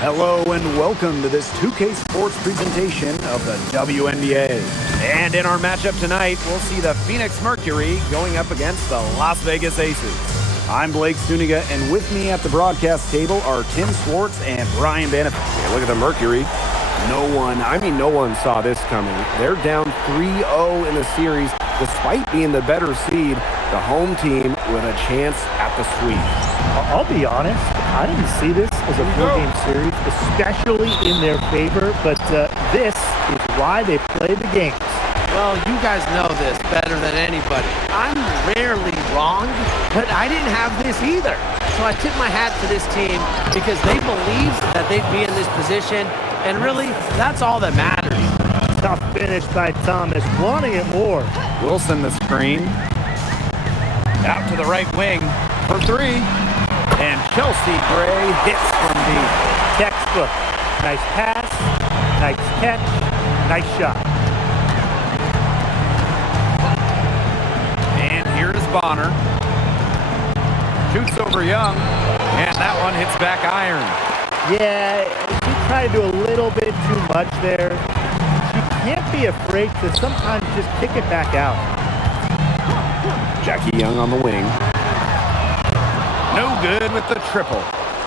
Hello and welcome to this 2K Sports presentation of the WNBA. And in our matchup tonight, we'll see the Phoenix Mercury going up against the Las Vegas Aces. I'm Blake Suniga, and with me at the broadcast table are Tim Swartz and Brian Banniff. Yeah, look at the Mercury. No one saw this coming. They're down 3-0 in the series, despite being the better seed, the home team with a chance at the sweep. I'll be honest, I didn't see this as a four-game series, especially in their favor, but this is why they play the games. Well, you guys know this better than anybody. I'm rarely wrong, but I didn't have this either. So I tip my hat to this team because they believed that they'd be in this position, and really, that's all that matters. Tough finish by Thomas, wanting it more. Wilson the screen. Out to the right wing for three. And Chelsea Gray hits from deep. Textbook. Nice pass, nice catch, nice shot. And here's Bonner. Shoots over Young. And that one hits back iron. Yeah, she tried to do a little bit too much there. She can't be afraid to sometimes just kick it back out. Jackie Young on the wing. No good with the triple.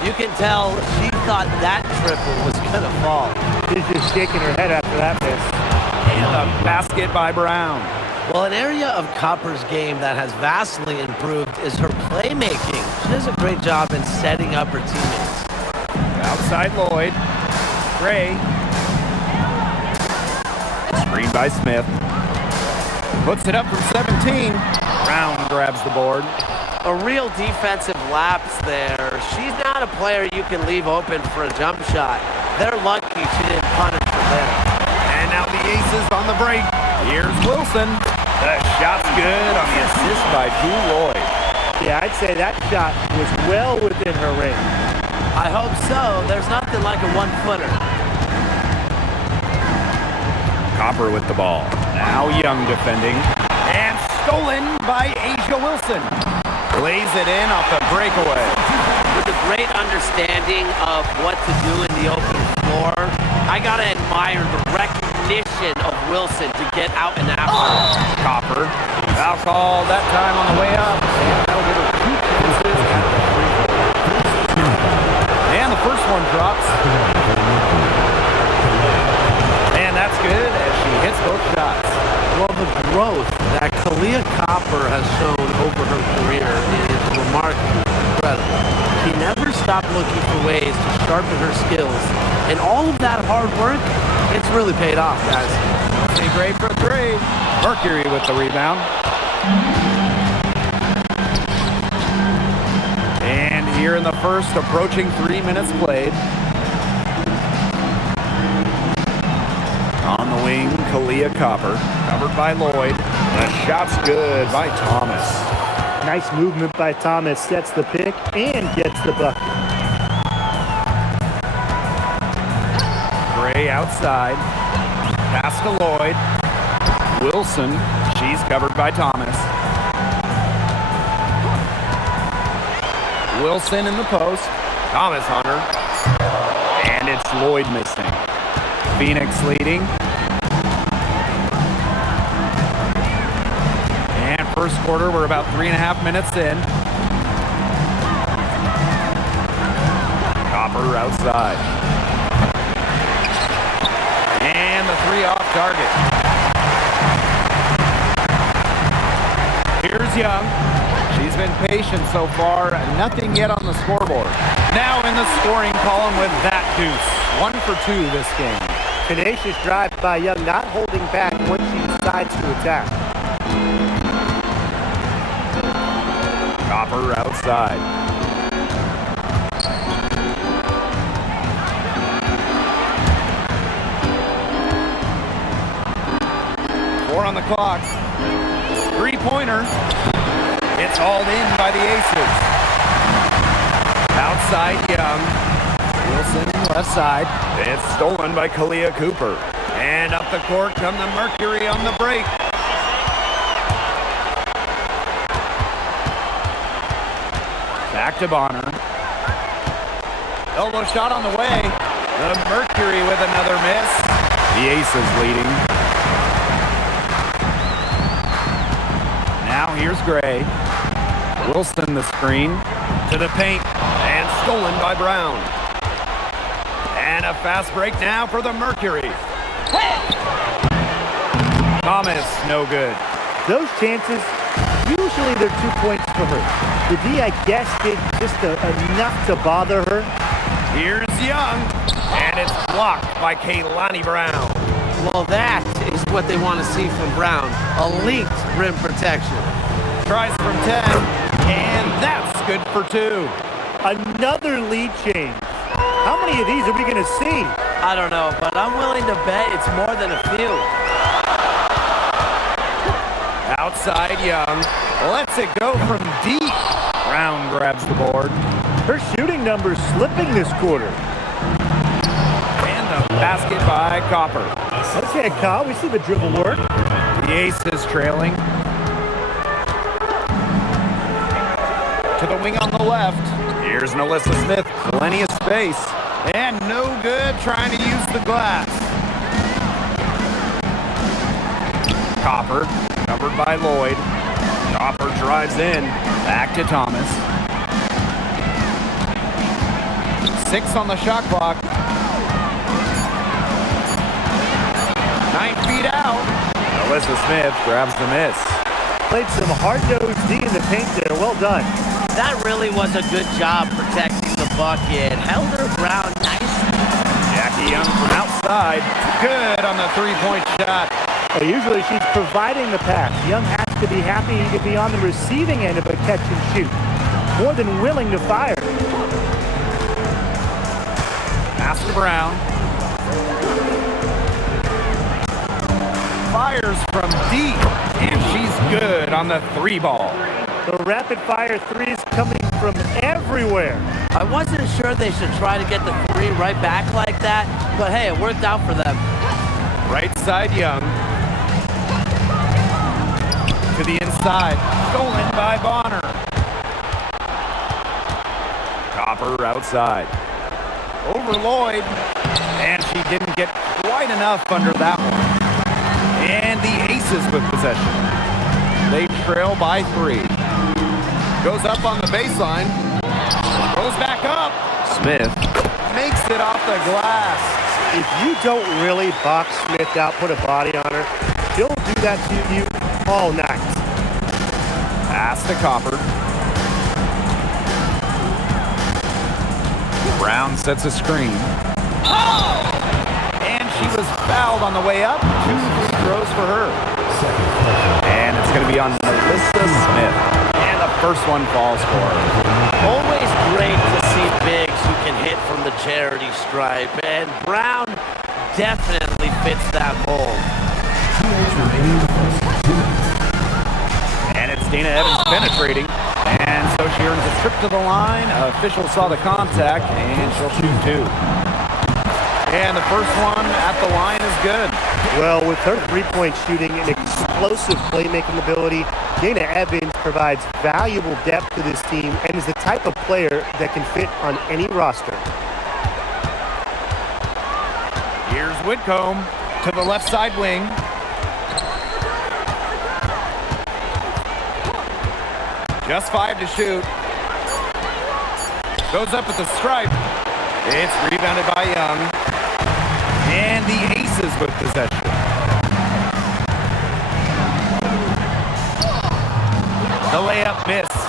You can tell she thought that triple was going to fall. She's just shaking her head after that miss. And a basket by Brown. Well, an area of Copper's game that has vastly improved is her playmaking. She does a great job in setting up her teammates. Outside Lloyd. Gray. Screen by Smith. Puts it up from 17. Brown grabs the board. A real defensive lapse there. She's not a player you can leave open for a jump shot. They're lucky she didn't punish her there. And now the Aces on the break. Here's Wilson. The shot's good on the assist by Drew Lloyd. Yeah, I'd say that shot was well within her range. I hope so. There's nothing like a one-footer. Copper with the ball. Now Young defending. And stolen by Asia Wilson. Lays it in off the breakaway. With a great understanding of what to do in the open floor, I gotta admire the recognition of Wilson to get out and after. Copper. Foul call that time on the way up. And that'll give her two chances at the free throw. And the first one drops. And that's good as she hits both shots. Well, the growth that Kalia Copper has shown over her career is remarkable, incredible. She never stopped looking for ways to sharpen her skills, and all of that hard work, it's really paid off, guys. Chelsea Gray for three. Mercury with the rebound. And here in the first, approaching 3 minutes played. On the wing, Kalia Copper, covered by Lloyd. The shot's good by Thomas. Nice movement by Thomas, sets the pick and gets the bucket. Gray outside. Pass to Lloyd. Wilson, she's covered by Thomas. Wilson in the post. Thomas on her. And it's Lloyd missing. Phoenix leading. And first quarter, we're about 3.5 minutes in. Copper outside. And the three off target. Here's Young. She's been patient so far. Nothing yet on the scoreboard. Now in the scoring column with that deuce. 1 for 2 this game. Tenacious drive by Young, not holding back when she decides to attack. Copper outside. Four on the clock. Three-pointer. It's hauled in by the Aces. Outside Young. Wilson left side. It's stolen by Kalia Cooper. And up the court come the Mercury on the break. Back to Bonner. Elbow shot on the way. The Mercury with another miss. The Aces leading. Now here's Gray. Wilson the screen to the paint and stolen by Brown. And a fast break now for the Mercury. Thomas, no good. Those chances, usually they're 2 points for her. The D, I guess, did just enough to bother her. Here's Young, and it's blocked by Kaylani Brown. Well, that is what they want to see from Brown. Elite rim protection. Tries from 10, and that's good for 2. Another lead change. How many of these are we going to see? I don't know, but I'm willing to bet it's more than a few. Outside Young, lets it go from deep. Brown grabs the board. Her shooting numbers slipping this quarter. And the basket by Copper. Okay, Kyle, we see the dribble work. The Aces trailing. To the wing on the left. Here's Melissa Smith, plenty of space. And no good trying to use the glass. Copper, covered by Lloyd. Copper drives in, back to Thomas. 6 on the shot clock. 9 feet out. Melissa Smith grabs the miss. Played some hard-nosed D in the paint there. Well done. That really was a good job protecting the bucket. Held her ground nicely. Jackie Young from outside. Good on the three-point shot. Well, usually she's providing the pass. Young has to be happy to be on the receiving end of a catch and shoot. More than willing to fire. Pass to Brown. Fires from deep, and she's good on the 3 ball. The rapid-fire threes coming from everywhere. I wasn't sure they should try to get the 3 right back like that, but hey, it worked out for them. Right side Young. To the inside. Stolen by Bonner. Copper outside. Over Lloyd. And she didn't get quite enough under that one. And the Aces with possession. They trail by 3. Goes up on the baseline. Goes back up. Smith makes it off the glass. If you don't really box Smith out, put a body on her, she'll do that to you all night. Pass to Copper. Brown sets a screen. And she was fouled on the way up. 2 free throws for her. And it's going to be on Melissa Smith. And the first one falls for her. Always great to see bigs who can hit from the charity stripe, and Brown definitely fits that mold. And it's Dana Evans penetrating. And so she earns a trip to the line. Official saw the contact, and she'll shoot 2. And the first one at the line is good. Well, with her three-point shooting and explosive playmaking ability, Dana Evans provides valuable depth to this team and is the type of player that can fit on any roster. Here's Whitcomb to the left side wing. Just 5 to shoot. Goes up at the stripe. It's rebounded by Young. And the Aces with possession. The layup missed.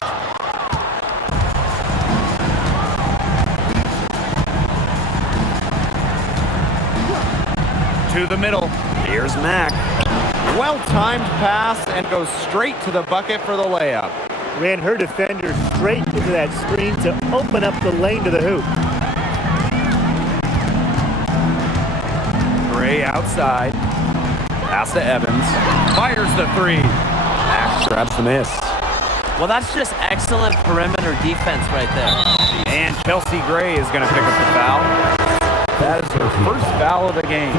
To the middle. Here's Mack. Well-timed pass and goes straight to the bucket for the layup. Ran her defender straight into that screen to open up the lane to the hoop. Gray outside. Pass to Evans. Fires the 3. Mack grabs the miss. Well, that's just excellent perimeter defense right there. And Chelsea Gray is going to pick up the foul. That is her first foul of the game.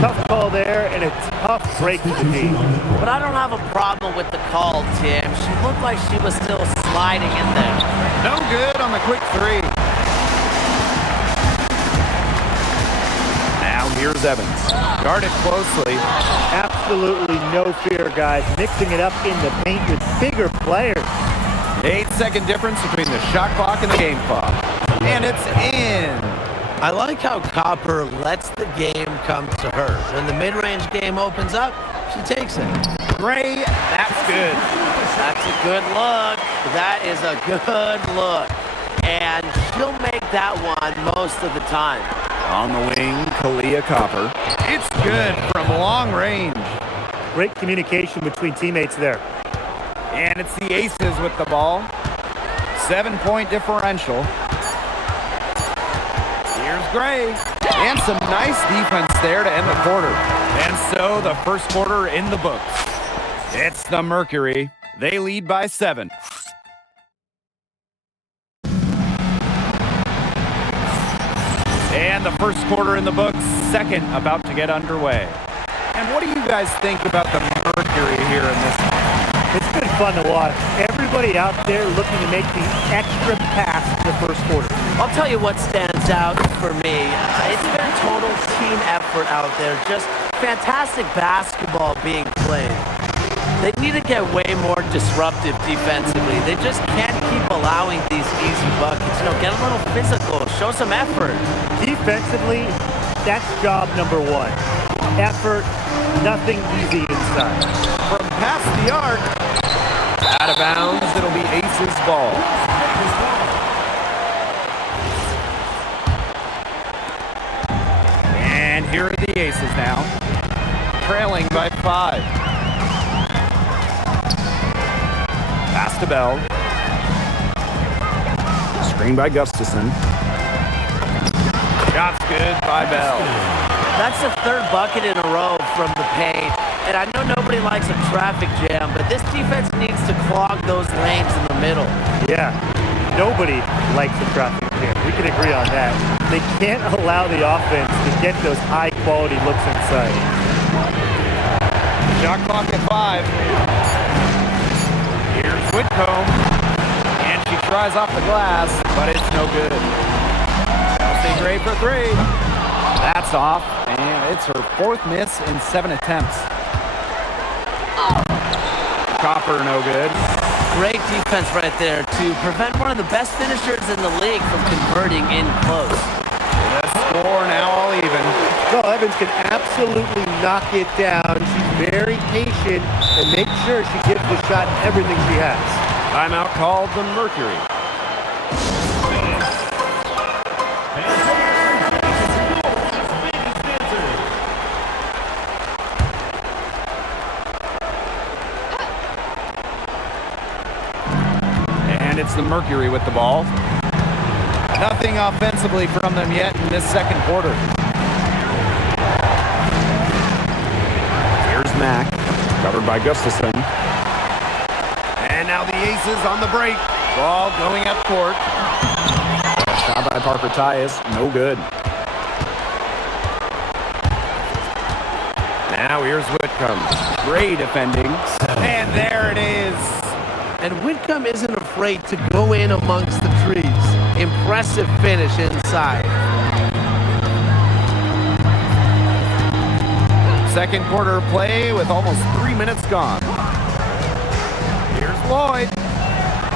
Tough call there and a tough break to the team. But I don't have a problem with the call, Tim. She looked like she was still sliding in there. No good on the quick 3. Evans. Guard it closely. Absolutely no fear, guys. Mixing it up in the paint with bigger players. 8-second difference between the shot clock and the game clock. And it's in. I like how Copper lets the game come to her. When the mid-range game opens up, she takes it. Gray, that's good. That's a good look. That is a good look. And she'll make that one most of the time. On the wing, Kalia Copper. It's good from long range. Great communication between teammates there. And it's the Aces with the ball. 7-point differential. Here's Gray. And some nice defense there to end the quarter. And so the first quarter in the books. It's the Mercury. They lead by 7. And the first quarter in the books, second about to get underway. And what do you guys think about the Mercury here in this one? It's been fun to watch. Everybody out there looking to make the extra pass in the first quarter. I'll tell you what stands out for me. It's been a total team effort out there. Just fantastic basketball being played. They need to get way more disruptive defensively. They just can't keep allowing these easy buckets. You know, get a little physical, show some effort. Defensively, that's job number 1. Effort, nothing easy inside. From past the arc, out of bounds, it'll be Aces ball. And here are the Aces now, trailing by 5. Pass to Bell. Screen by Gustafson. Shot's good by Bell. That's the third bucket in a row from the paint. And I know nobody likes a traffic jam, but this defense needs to clog those lanes in the middle. Yeah, nobody likes the traffic jam. We can agree on that. They can't allow the offense to get those high-quality looks inside. Shot clock at 5. Here's Whitcomb. And she tries off the glass, but it's no good. Chelsea Gray for 3. That's off, and it's her 4th miss in 7 attempts. Copper, no good. Great defense right there to prevent one of the best finishers in the league from converting in close. The score now all even. Well, Evans can absolutely knock it down. She's very patient and makes sure she gives the shot everything she has. Timeout called the Mercury. And it's the Mercury with the ball. Nothing offensively from them yet in this second quarter. Here's Mack, covered by Gustafson. And now the Aces on the break. Ball going up court. Shot by Parker Tyus, no good. Now here's Whitcomb. Gray defending. And there it is. And Whitcomb isn't afraid to go in amongst the trees. Impressive finish inside. Second quarter play with almost 3 minutes gone. Here's Lloyd.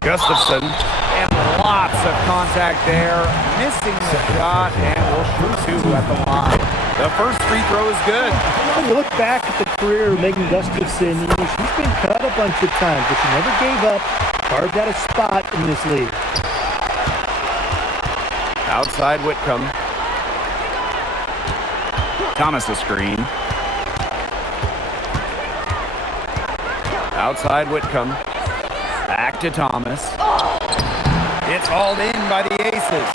Gustafson. And lots of contact there. Missing the shot, and will shoot 2 at the line. The first free throw is good. When you look back at the career of Megan Gustafson, she's been cut a bunch of times, but she never gave up, carved out a spot in this league. Outside Whitcomb. Thomas a screen. Outside Whitcomb. Back to Thomas. It's hauled in by the Aces.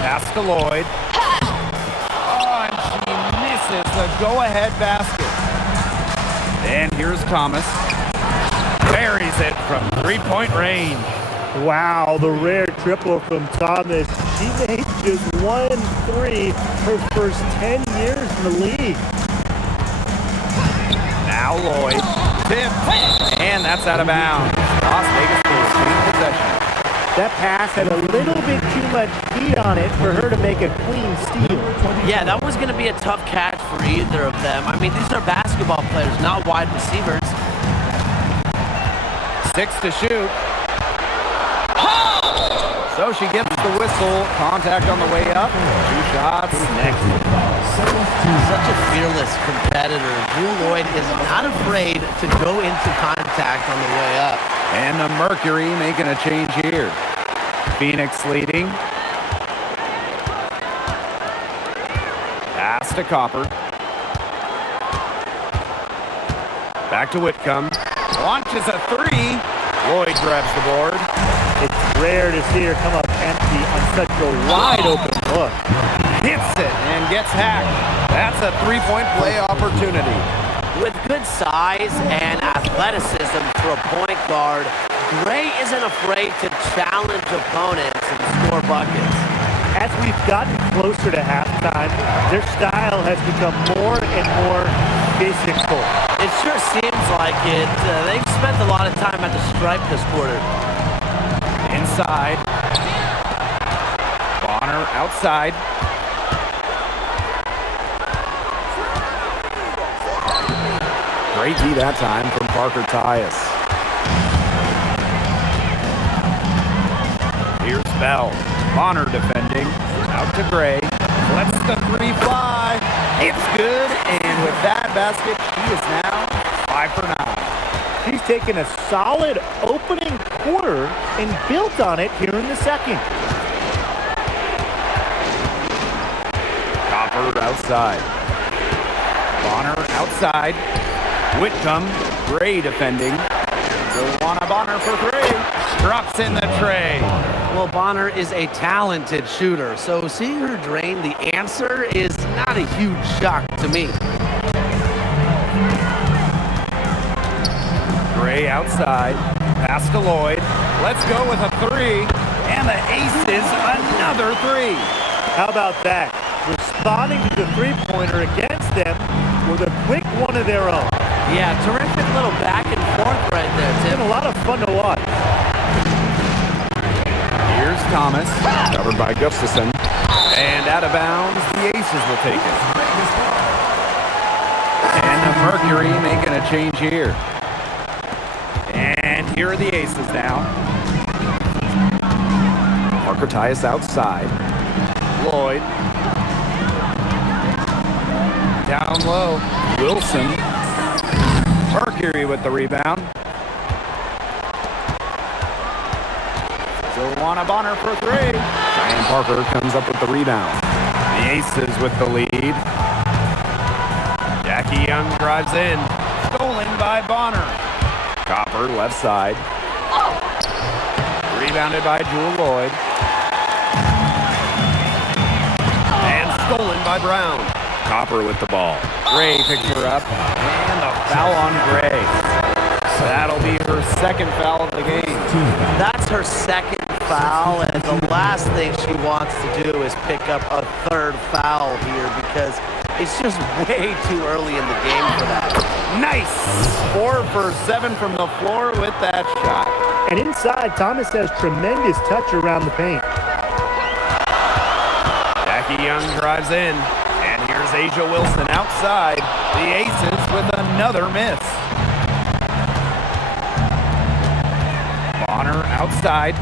Pass to Lloyd. Oh, and she misses the go-ahead basket. And here's Thomas. Buries it from 3-point range. Wow, the rare triple from Thomas. She made just 1 3 her first 10 years in the league. Now Lloyd. Tip. And that's out of bounds. Las Vegas will retain possession. That pass had a little bit too much heat on it for her to make a clean steal. Yeah, that was going to be a tough catch for either of them. I mean, these are basketball players, not wide receivers. 6 to shoot. So she gets the whistle. Contact on the way up. 2 shots. Next. Such a fearless competitor. Drew Lloyd is not afraid to go into contact on the way up. And the Mercury making a change here. Phoenix leading. Pass to Copper. Back to Whitcomb. Launches a 3. Lloyd grabs the board. It's rare to see her come up empty on such a wide open look. Hits it and gets hacked. That's a 3-point play opportunity. With good size and athleticism for a point guard, Gray isn't afraid to challenge opponents and score buckets. As we've gotten closer to halftime, their style has become more and more physical. It sure seems like it. They've spent a lot of time at the stripe this quarter. Inside. Bonner outside. Great D that time from Parker Tyus. Here's Bell. Bonner defending. Out to Gray. Lets the 3 fly. It's good. And with that basket, she is now 5 for 9. She's taken a solid opening quarter and built on it here in the second. Copper outside. Bonner outside. Whitcomb, Gray defending. Joanna Bonner for 3. Drops in the tray. Well, Bonner is a talented shooter, so seeing her drain the answer is not a huge shock to me. Gray outside. Pass to Lloyd. Let's go with a 3. And the aces, another 3. How about that? Responding to the three-pointer against them with a quick one of their own. Yeah, terrific little back and forth right there, It's Tim. been a lot of fun to watch. Here's Thomas, covered by Gustafson. And out of bounds, the aces will take it. And the Mercury making a change here. And here are the aces now. Parker Tyus outside. Lloyd. Down low. Wilson. Mercury with the rebound. Joanna Bonner for 3. Cheyenne Parker comes up with the rebound. The Aces with the lead. Jackie Young drives in. Stolen by Bonner. Copper left side. Rebounded by Jewel Lloyd. And stolen by Brown. Copper with the ball. Gray picks her up. And a foul on Gray. So that'll be her second foul of the game. That's her second foul, and the last thing she wants to do is pick up a third foul here because it's just way too early in the game for that. Nice! 4 for 7 from the floor with that shot. And inside, Thomas has tremendous touch around the paint. Jackie Young drives in. And here's Asia Wilson outside. The Aces with another miss. Bonner outside.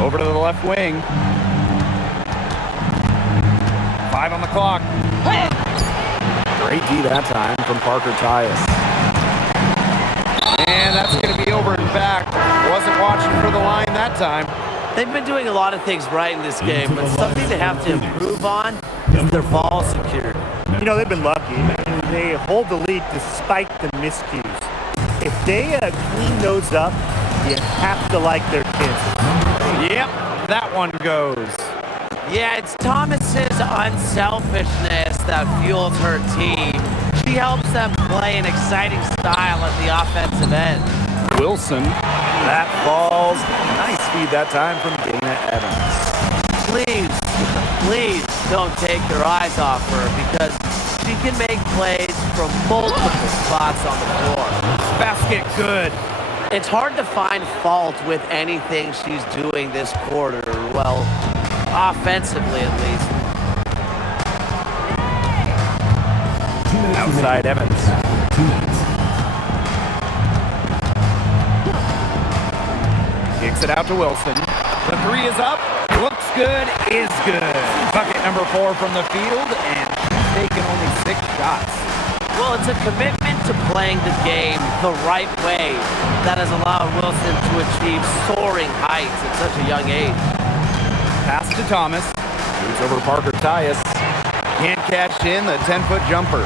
Over to the left wing. 5 on the clock. Great D that time from Parker Tyus. And that's going to be over and back. Wasn't watching for the line that time. They've been doing a lot of things right in this game, but something they have to improve on is their ball security. You know, they've been lucky. They hold the lead despite the miscues. If they clean those up, you have to like their chances. Yep, that one goes. Yeah, it's Thomas's unselfishness that fuels her team. She helps them play an exciting style at the offensive end. Wilson, that falls. Nice feed that time from Dana Evans. Please don't take your eyes off her because she can make plays from multiple spots on the floor. basket good. It's hard to find fault with anything she's doing this quarter. Well, offensively at least. Outside Evans. Kicks it out to Wilson. The three is up. Looks good, is good. Bucket number 4 from the field, and she's taken only 6 shots. Well, it's a commitment to playing the game the right way that has allowed Wilson to achieve soaring heights at such a young age. Pass to Thomas. Shoots over Parker Tyus. Can't catch in the 10-foot jumper.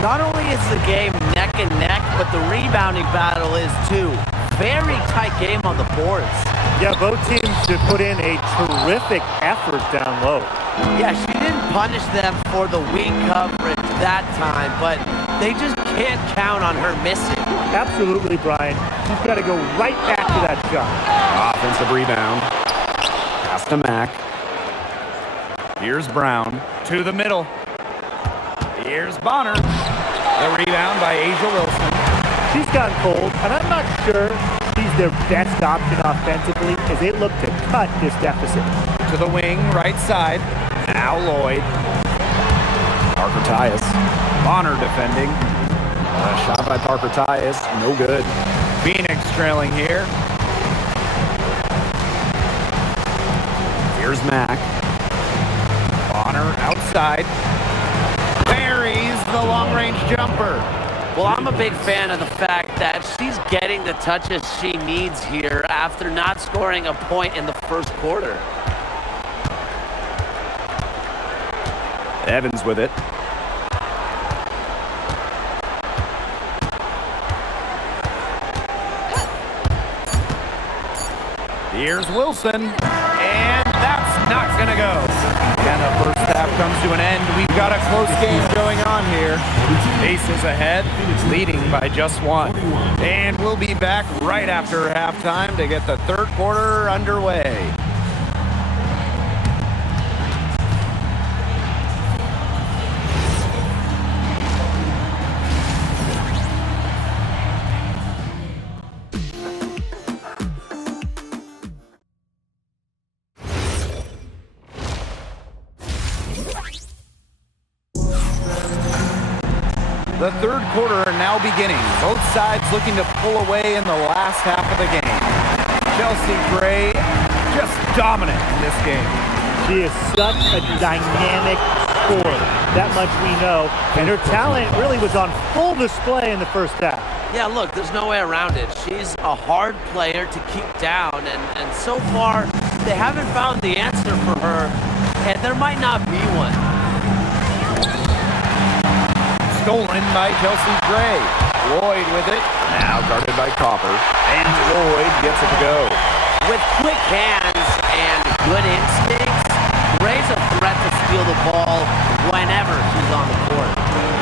Not only is the game neck and neck, but the rebounding battle is too. Very tight game on the boards. Yeah, both teams have put in a terrific effort down low. Yeah, she didn't punish them for the weak coverage that time, but they just can't count on her missing. Absolutely, Brian. She's got to go right back to that shot. Offensive rebound. Pass to Mack. Here's Brown to the middle. Here's Bonner. The rebound by Asia Wilson. She's gotten cold, and I'm not sure she's their best option offensively as they look to cut this deficit. To the wing, right side. Now Lloyd. Parker Tyus. Bonner defending. A shot by Parker Tyus. No good. Phoenix trailing here. Here's Mack. Bonner outside. Buries the long-range jumper. Well, I'm a big fan of the fact that she's getting the touches she needs here after not scoring a point in the first quarter. Evans with it. Here's Wilson, and that's not going to go. And the first half comes to an end. We've got a close game going on here. Aces ahead, leading by just 1. And we'll be back right after halftime to get the third quarter underway. The third quarter now beginning. Both sides looking to pull away in the last half of the game. Chelsea Gray just dominant in this game. She is such a dynamic scorer. That much we know. And her talent really was on full display in the first half. Yeah, look, there's no way around it. She's a hard player to keep down, and so far, they haven't found the answer for her, and there might not be one. Stolen by Chelsea Gray. Lloyd with it. Now guarded by Copper. And Lloyd gets it to go. With quick hands and good instincts, Gray's a threat to steal the ball whenever she's on the court.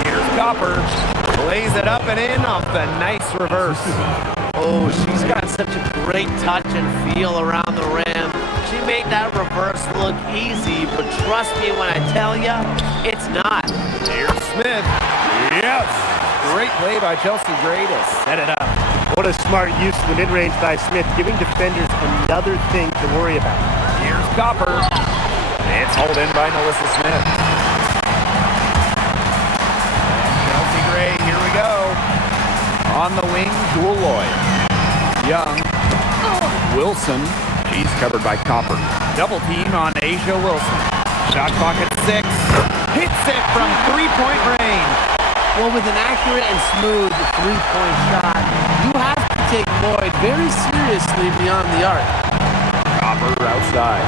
Here's Copper. Lays it up and in off the nice reverse. Oh, she's got such a great touch and feel around the rim. She made that reverse look easy, but trust me when I tell you, it's not. Here's Smith. Yes! Great play by Chelsea Gray to set it up. What a smart use of the mid-range by Smith, giving defenders another thing to worry about. Here's Copper. It's hauled in by Melissa Smith. And Chelsea Gray, here we go. On the wing, Jewel Lloyd. Young. Wilson. She's covered by Copper. Double team on Asia Wilson. Shot clock at 6. Hits it from three-point range. Well, with an accurate and smooth three-point shot, you have to take Lloyd very seriously beyond the arc. Copper outside.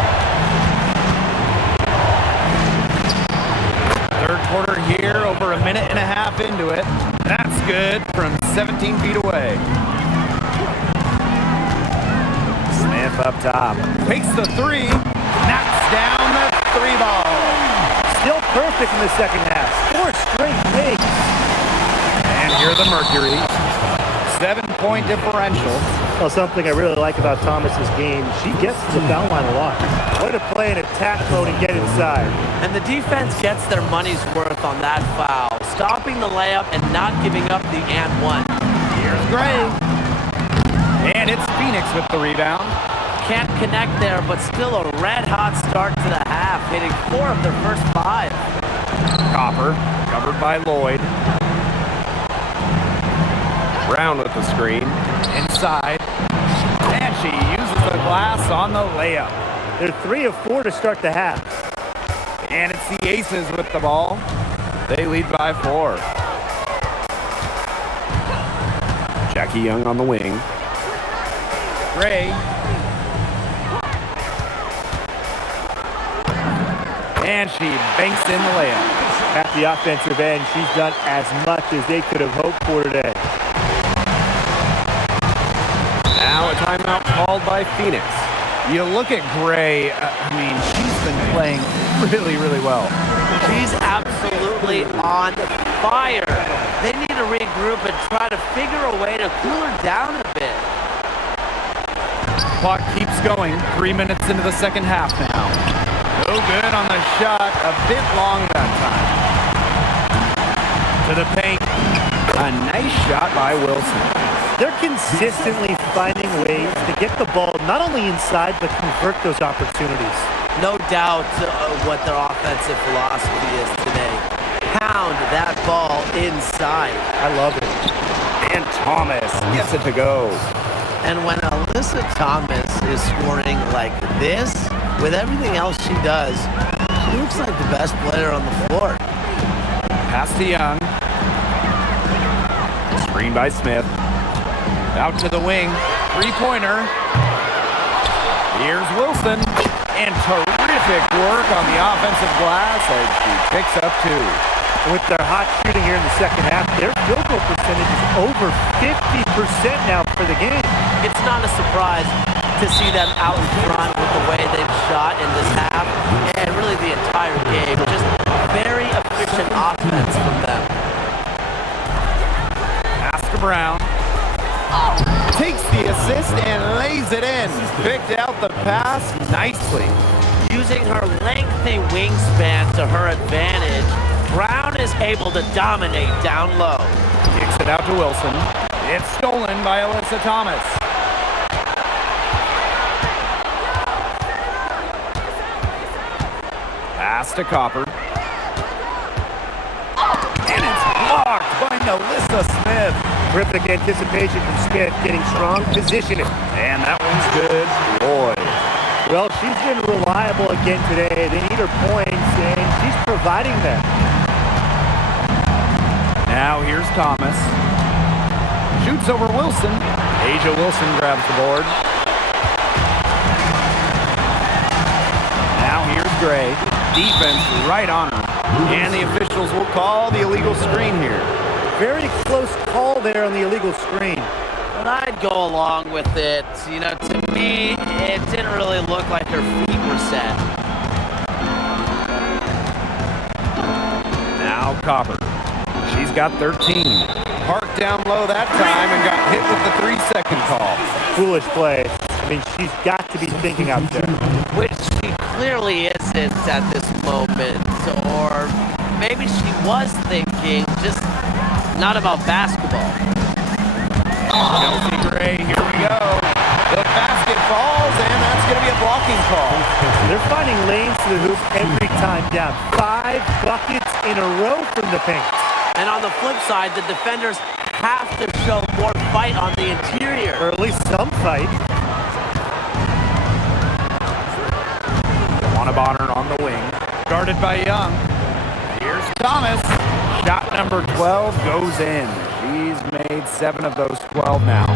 Third quarter here, over a minute and a half into it. That's good from 17 feet away. Smith up top. Takes the three. Knocks down the 3 ball. Still perfect in the second half. 4 straight makes. And here the Mercury. 7-point differential. Well, something I really like about Thomas's game, she gets to the foul line a lot. Way to play in attack mode and get inside. And the defense gets their money's worth on that foul, stopping the layup and not giving up the and one. Here's Gray. And it's Phoenix with the rebound. Can't connect there, but still a red-hot start to the half, hitting 4 of their first 5. Copper, covered by Lloyd. Brown with the screen. Inside. And she uses the glass on the layup. They're 3 of 4 to start the half. And it's the Aces with the ball. They lead by 4. Jackie Young on the wing. Gray. And she banks in the layup. At the offensive end, she's done as much as they could have hoped for today. Now a timeout called by Phoenix. You look at Gray, she's been playing really, really well. She's absolutely on fire. They need to regroup and try to figure a way to cool her down a bit. Clock keeps going. 3 minutes into the second half now. No good on the shot. A bit long that time. To the paint. A nice shot by Wilson. They're consistently finding ways to get the ball not only inside, but convert those opportunities. No doubt what their offensive philosophy is today. Pound that ball inside. I love it. And Thomas gets it to go. And when Alyssa Thomas is scoring like this, with everything else she does, she looks like the best player on the floor. Pass to Young. Screen by Smith. Out to the wing. Three-pointer. Here's Wilson. And terrific work on the offensive glass as she picks up 2. With their hot shooting here in the second half, their field goal percentage is over 50% now for the game. It's not a surprise to see them out in front with the way they've shot in this half and really the entire game. Just very efficient offense from them. Pass to Brown. Takes the assist and lays it in. Picked out the pass nicely. Using her lengthy wingspan to her advantage, Brown is able to dominate down low. Kicks it out to Wilson. It's stolen by Alyssa Thomas. Pass to Copper. And it's blocked by Alyssa Smith. Terrific anticipation from Smith, getting strong positioning. And that one's good. Boy. Well, she's been reliable again today. They need her points, and she's providing them. Now here's Thomas. Shoots over Wilson. Asia Wilson grabs the board. Now here's Gray. Defense right on her. And the officials will call the illegal screen here. Very close call there on the illegal screen. But I'd go along with it. You know, to me, it didn't really look like her feet were set. Now Copper. She's got 13. Parked down low that time and got hit with the 3-second call. Foolish play. She's got to be thinking out there. Which she clearly isn't at this moment. Or maybe she was thinking, just not about basketball. Chelsea Gray, here we go. The basket falls, and that's going to be a blocking call. They're finding lanes to the hoop every time down. 5 buckets in a row from the paint. And on the flip side, the defenders have to show more fight on the interior. Or at least some fight. Bonner on the wing. Guarded by Young. Here's Thomas. Shot number 12 goes in. She's made 7 of those 12 now.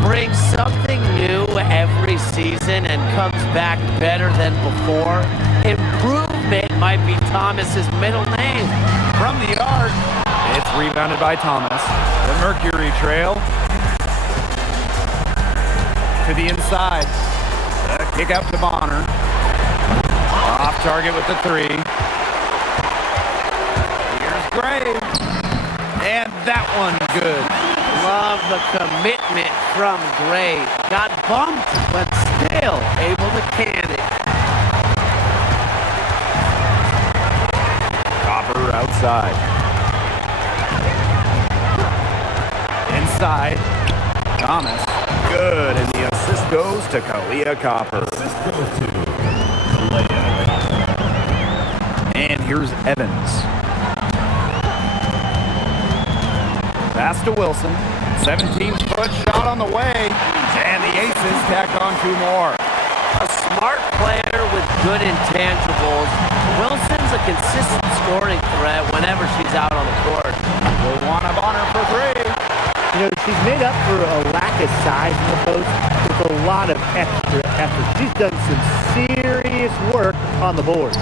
Brings something new every season and comes back better than before. Improvement might be Thomas's middle name. From the arc, it's rebounded by Thomas. The Mercury trail. To the inside. The kick out to Bonner. Off target with the 3. Here's Gray. And that one good. Love the commitment from Gray. Got bumped, but still able to can it. Copper outside. Inside. Thomas, good, and the assist goes to Kalia Copper. And here's Evans. Pass to Wilson. 17-foot shot on the way, and the Aces tack on 2 more. A smart player with good intangibles. Wilson's a consistent scoring threat whenever she's out on the court. Luana Bonner for 3. You know, she's made up for a lack of size in the post with a lot of extra effort. She's done some serious work on the boards.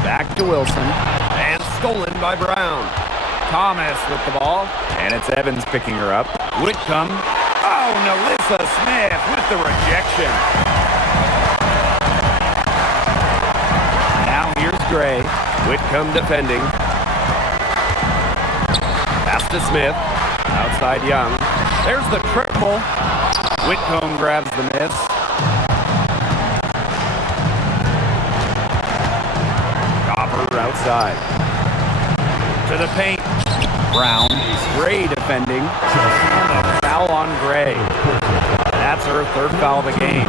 Back to Wilson, and stolen by Brown. Thomas with the ball, and it's Evans picking her up. Whitcomb. Oh, Nalissa Smith with the rejection. Now here's Gray. Whitcomb defending. Pass to Smith. Outside Young. There's the triple. Whitcomb grabs the miss. Copper outside. To the paint. Brown. Gray defending. Foul on Gray. That's her 3rd foul of the game.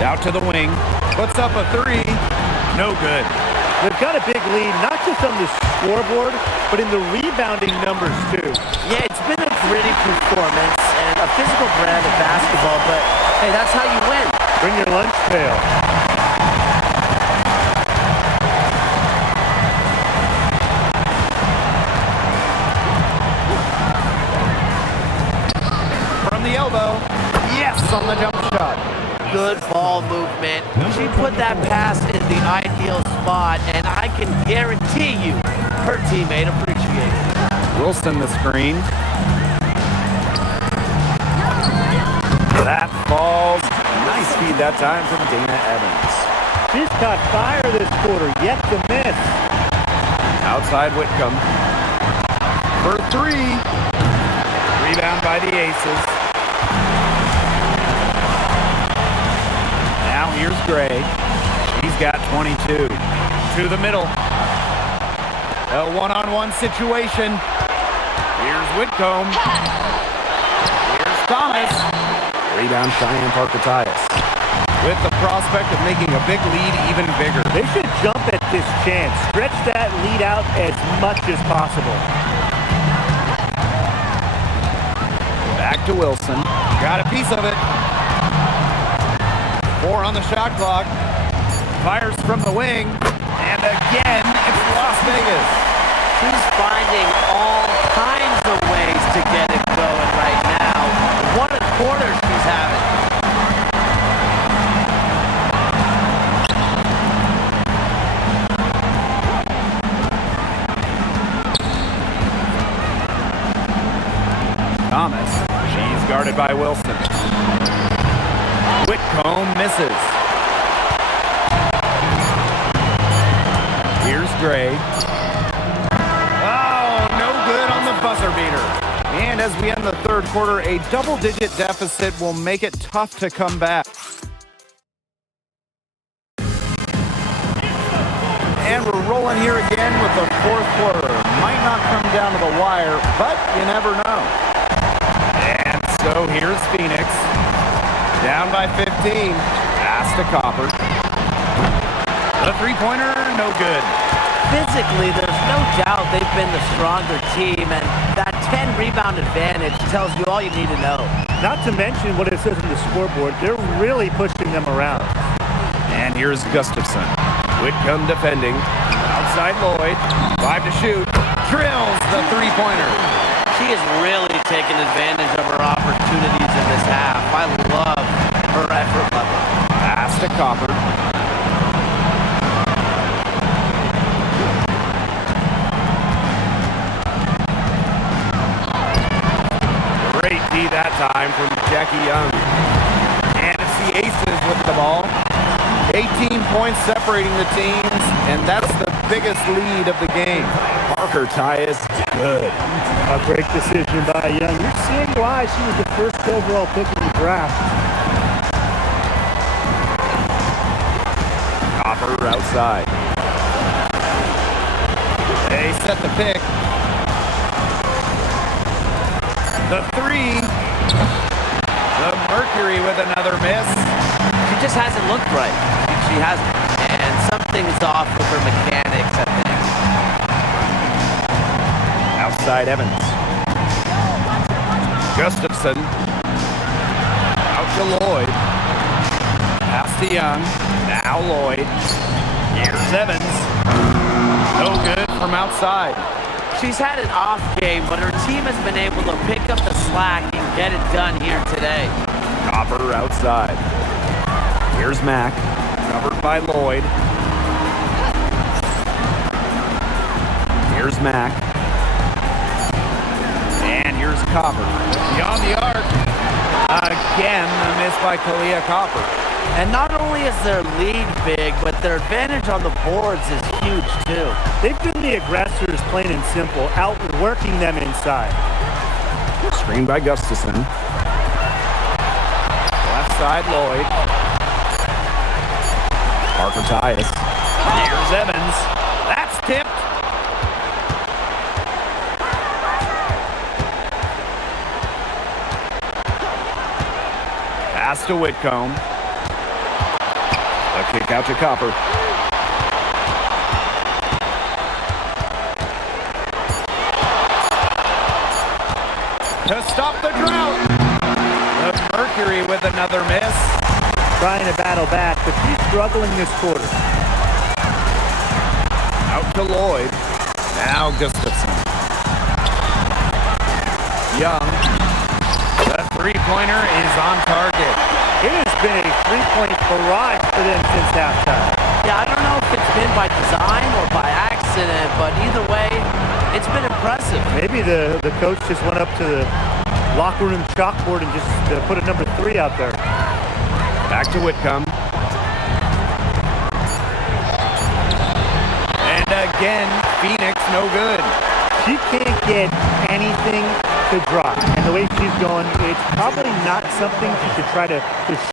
Out to the wing. Puts up a 3. No good. They've got a big lead, not just on the scoreboard, but in the rebounding numbers, too. Yeah, it's been a gritty performance and a physical brand of basketball, but hey, that's how you win. Bring your lunch pail. From the elbow. Yes, on the jump shot. Good ball movement. She put that pass in the ideal spot, and I can guarantee you her teammate appreciates it. Wilson the screen. That falls. Nice feed that time from Dana Evans. She's caught fire this quarter, yet to miss. Outside Whitcomb. For 3. Rebound by the Aces. Now here's Gray. She's got 22. To the middle. A one-on-one situation. Here's Whitcomb. Here's Thomas. Rebound Cheyenne Parker-Tyus. With the prospect of making a big lead even bigger. They should jump at this chance. Stretch that lead out as much as possible. Back to Wilson. Got a piece of it. 4 on the shot clock. Fires from the wing. And again, it's Las Vegas. She's finding all kinds of ways to get it going right now. What a quarter she's having. Thomas. She's guarded by Wilson. Whitcomb misses. Here's Gray. Oh, no good on the buzzer beater. And as we end the 3rd quarter, a double-digit deficit will make it tough to come back. And we're rolling here again with the 4th quarter. Might not come down to the wire, but you never know. And so here's Phoenix. Down by 15. Pass to Copper. The 3-pointer, no good. Physically, there's no doubt they've been the stronger team, and that 10-rebound advantage tells you all you need to know. Not to mention what it says on the scoreboard, they're really pushing them around. And here's Gustafson. Whitcomb defending. Outside Lloyd. 5 to shoot. Drills the 3-pointer. She is really taking advantage of her opportunities in this half. I love her effort level. Pass to Copper. Great D that time from Jackie Young. And it's the Aces with the ball. 18 points separating the teams, and that's the biggest lead of the game. Parker-Tyus, good. A great decision by Young. You're seeing why she was the 1st overall pick in the draft. Copper outside. get the pick. The three. The Mercury with another miss. She just hasn't looked right. She hasn't. And something's off with her mechanics, I think. Outside Evans. Gustafson. Out to Lloyd. Pass to Young. Now Lloyd. Here's Evans. No good from outside. She's had an off game, but her team has been able to pick up the slack and get it done here today. Copper outside. Here's Mack. Covered by Lloyd. Here's Mack. And here's Copper. Beyond the arc. Again, a miss by Kalia Copper. And not only is their lead big, but their advantage on the boards is huge too. They've been the aggressors, plain and simple, outworking them inside. Screen by Gustafson. Left side, Lloyd. Parker Tyus. Here's Evans. That's tipped. Pass to Whitcomb. A kick out to Copper. To stop the drought. The Mercury with another miss. Trying to battle back, but she's struggling this quarter. Out to Lloyd. Now Gustafson. Young. The three-pointer is on target. It has been a three-point barrage for them since halftime. Yeah, I don't know if it's been by design or by accident, but either way, it's been impressive. Maybe the coach just went up to the locker room chalkboard and just put a number 3 out there. Back to Whitcomb. And again, Phoenix no good. She can't get anything to drop. And the way she's going, it's probably not something she could try to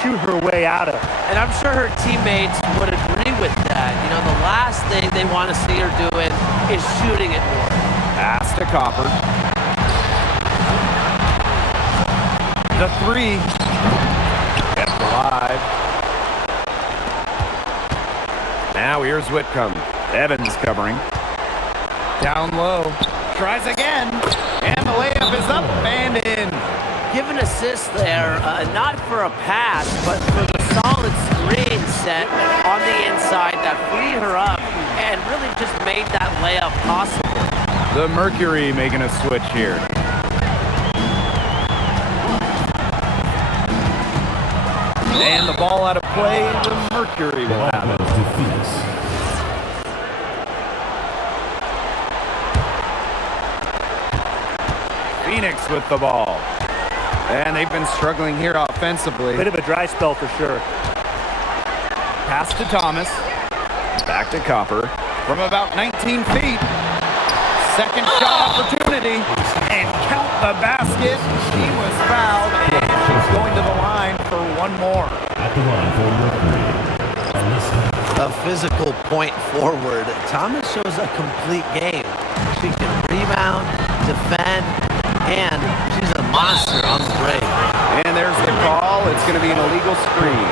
shoot her way out of. And I'm sure her teammates would agree with that. You know, the last thing they want to see her doing is shooting it more. Pass to Copper. The three. Kept alive. Now here's Whitcomb. Evans covering. Down low. Tries again. And the layup is up and in. Give an assist there, not for a pass, but for the solid screen set on the inside that freed her up and really just made that layup possible. The Mercury making a switch here. And the ball out of play, the Mercury will have it. Phoenix with the ball. And they've been struggling here offensively. Bit of a dry spell for sure. Pass to Thomas. Back to Copper. From about 19 feet. Second shot opportunity. And count the basket. She was fouled, and she's going to the line for one more. At the line for Mercury, A physical point forward. Thomas shows a complete game. She can rebound, defend, and she's a monster on the break. And there's the call. It's going to be an illegal screen.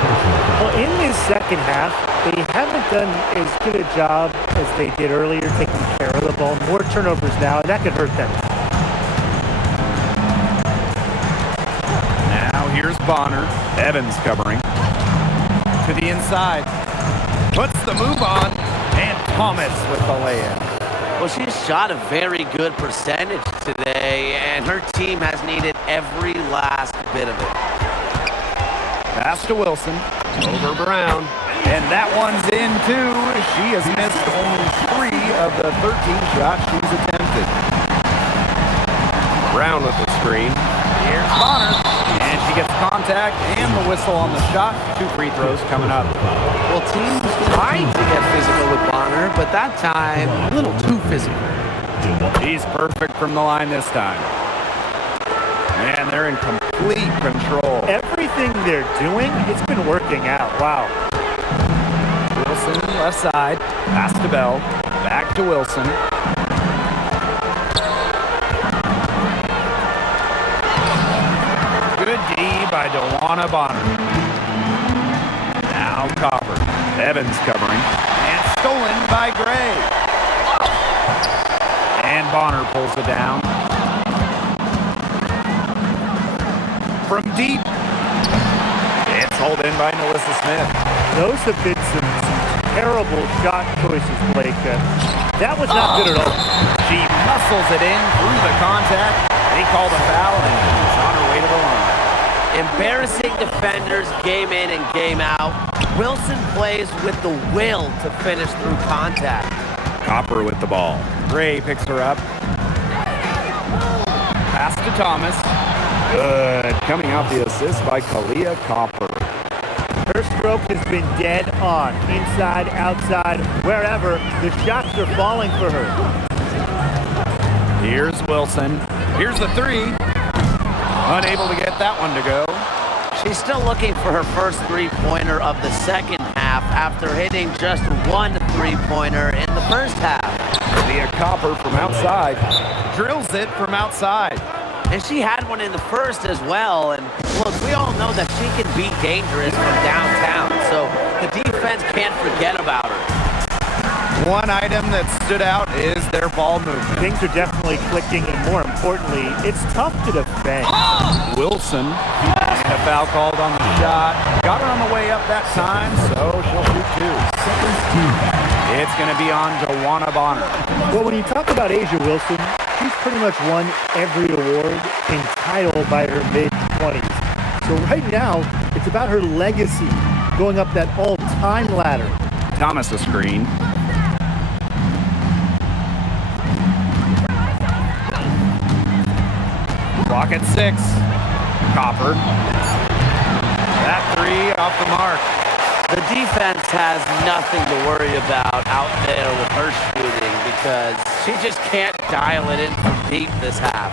Well, in this second half, they haven't done as good a job as they did earlier taking care of the ball. More turnovers now, and that could hurt them. Now here's Bonner. Evans covering. To the inside. Puts the move on. And Thomas with the layup. Well, she's shot a very good percentage today, and her team has needed every last bit of it. Pass to Wilson. Over Brown. And that one's in too. She has missed only 3 of the 13 shots she's attempted. Brown with the screen. Here's Bonner. And she gets contact and the whistle on the shot. 2 free throws coming up. Well, teams tried to get physical with Bonner, but that time, a little too physical. She's perfect from the line this time. Man, they're in complete control. Everything they're doing, it's been working out. Wow. Wilson left side. Pass to Bell. Back to Wilson. by DeWanna Bonner. Now Copper. Evans covering. And stolen by Gray. And Bonner pulls it down. From deep. It's hauled in by Melissa Smith. Those have been some terrible shot choices, Blake. That was not good at all. She muscles it in through the contact. They call the foul, and she's on her way to the line. Embarrassing defenders game in and game out. Wilson plays with the will to finish through contact. Copper with the ball. Gray picks her up. Pass to Thomas. Good. Coming off the assist by Kalia Copper. Her stroke has been dead on. Inside, outside, wherever. The shots are falling for her. Here's Wilson. Here's the three. Unable to get that one to go. She's still looking for her first three-pointer of the second half after hitting just one three-pointer in the first half. Kalia Copper from outside. Drills it from outside. And she had one in the first as well. And look, we all know that she can be dangerous from downtown. So the defense can't forget about her. One item that stood out is their ball movement. Things are definitely clicking, and more importantly, it's tough to defend. Wilson, and a foul called on the shot. Got her on the way up that time, so she'll shoot two. It's going to be on DeWanna Bonner. Well, when you talk about Asia Wilson, she's pretty much won every award and title by her mid-20s. So right now, it's about her legacy, going up that all-time ladder. Thomas a screen. Clock at 6. Copper. That three off the mark. The defense has nothing to worry about out there with her shooting because she just can't dial it in from deep this half.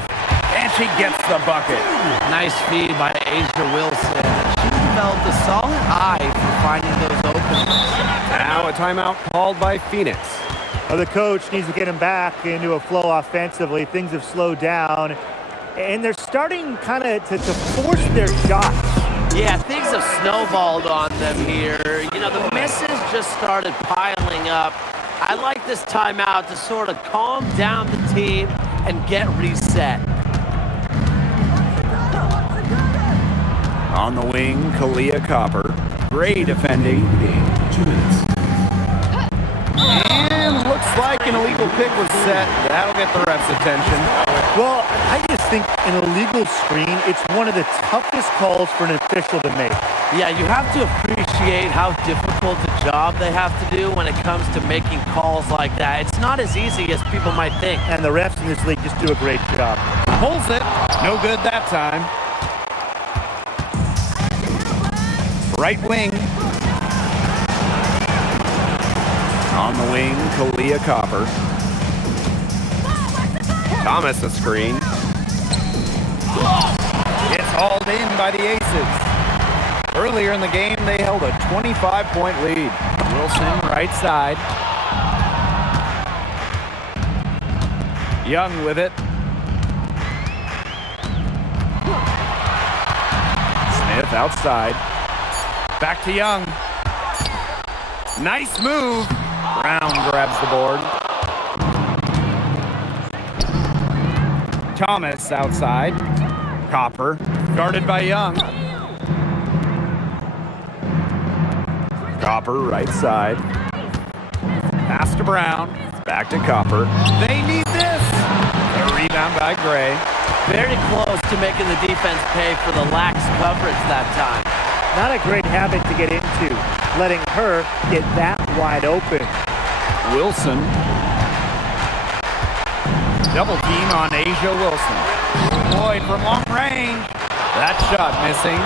And she gets the bucket. Nice feed by Asia Wilson. She developed a solid eye for finding those openings. Now a timeout called by Phoenix. Well, the coach needs to get him back into a flow offensively. Things have slowed down, and they're starting kind of to force their shots. Yeah, things have snowballed on them here. You know, the misses just started piling up. I like this timeout to sort of calm down the team and get reset. On the wing, Kalia Copper. Gray defending. 2 minutes. And looks like an illegal pick was set. That'll get the ref's attention. Well, I just think an illegal screen, it's one of the toughest calls for an official to make. Yeah, you have to appreciate how difficult a job they have to do when it comes to making calls like that. It's not as easy as people might think. And the refs in this league just do a great job. Pulls it. No good that time. Right wing. On the wing, Kalia Copper. Thomas a screen. It's hauled in by the Aces. Earlier in the game, they held a 25-point lead. Wilson, right side. Young with it. Smith outside. Back to Young. Nice move. Brown grabs the board. Thomas outside. Copper. Guarded by Young. Copper right side. Pass to Brown. Back to Copper. They need this. A rebound by Gray. Very close to making the defense pay for the lax coverage that time. Not a great habit to get into, letting her get that wide open. Wilson. Double team on Asia Wilson. Boyd from long range. That shot missing.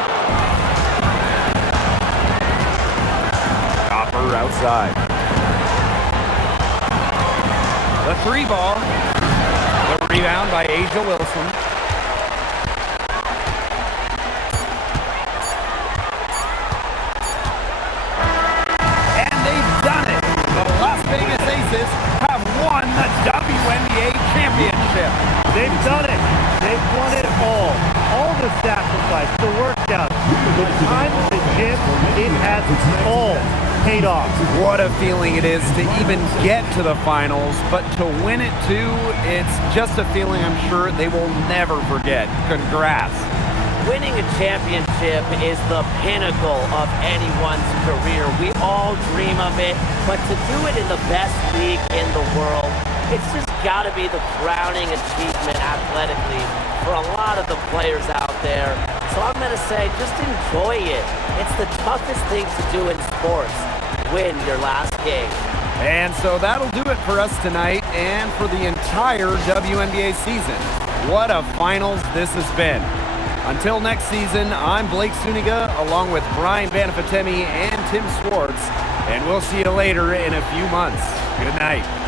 Copper outside. The three ball. The rebound by Asia Wilson. And they've done it. The Las Vegas Aces have won the WNBA championship. They've done it. They've won it all. All the sacrifice, the workouts, the time in the gym, it has all paid off. What a feeling it is to even get to the finals, but to win it too, it's just a feeling I'm sure they will never forget. Congrats. Winning a championship is the pinnacle of anyone's career. We all dream of it, but to do it in the best league in the world, it's just got to be the crowning achievement athletically for a lot of the players out there. So I'm going to say, just enjoy it. It's the toughest thing to do in sports. Win your last game. And so that'll do it for us tonight and for the entire WNBA season. What a finals this has been. Until next season, I'm Blake Suniga along with Brian Banafitemi and Tim Swartz, and we'll see you later in a few months. Good night.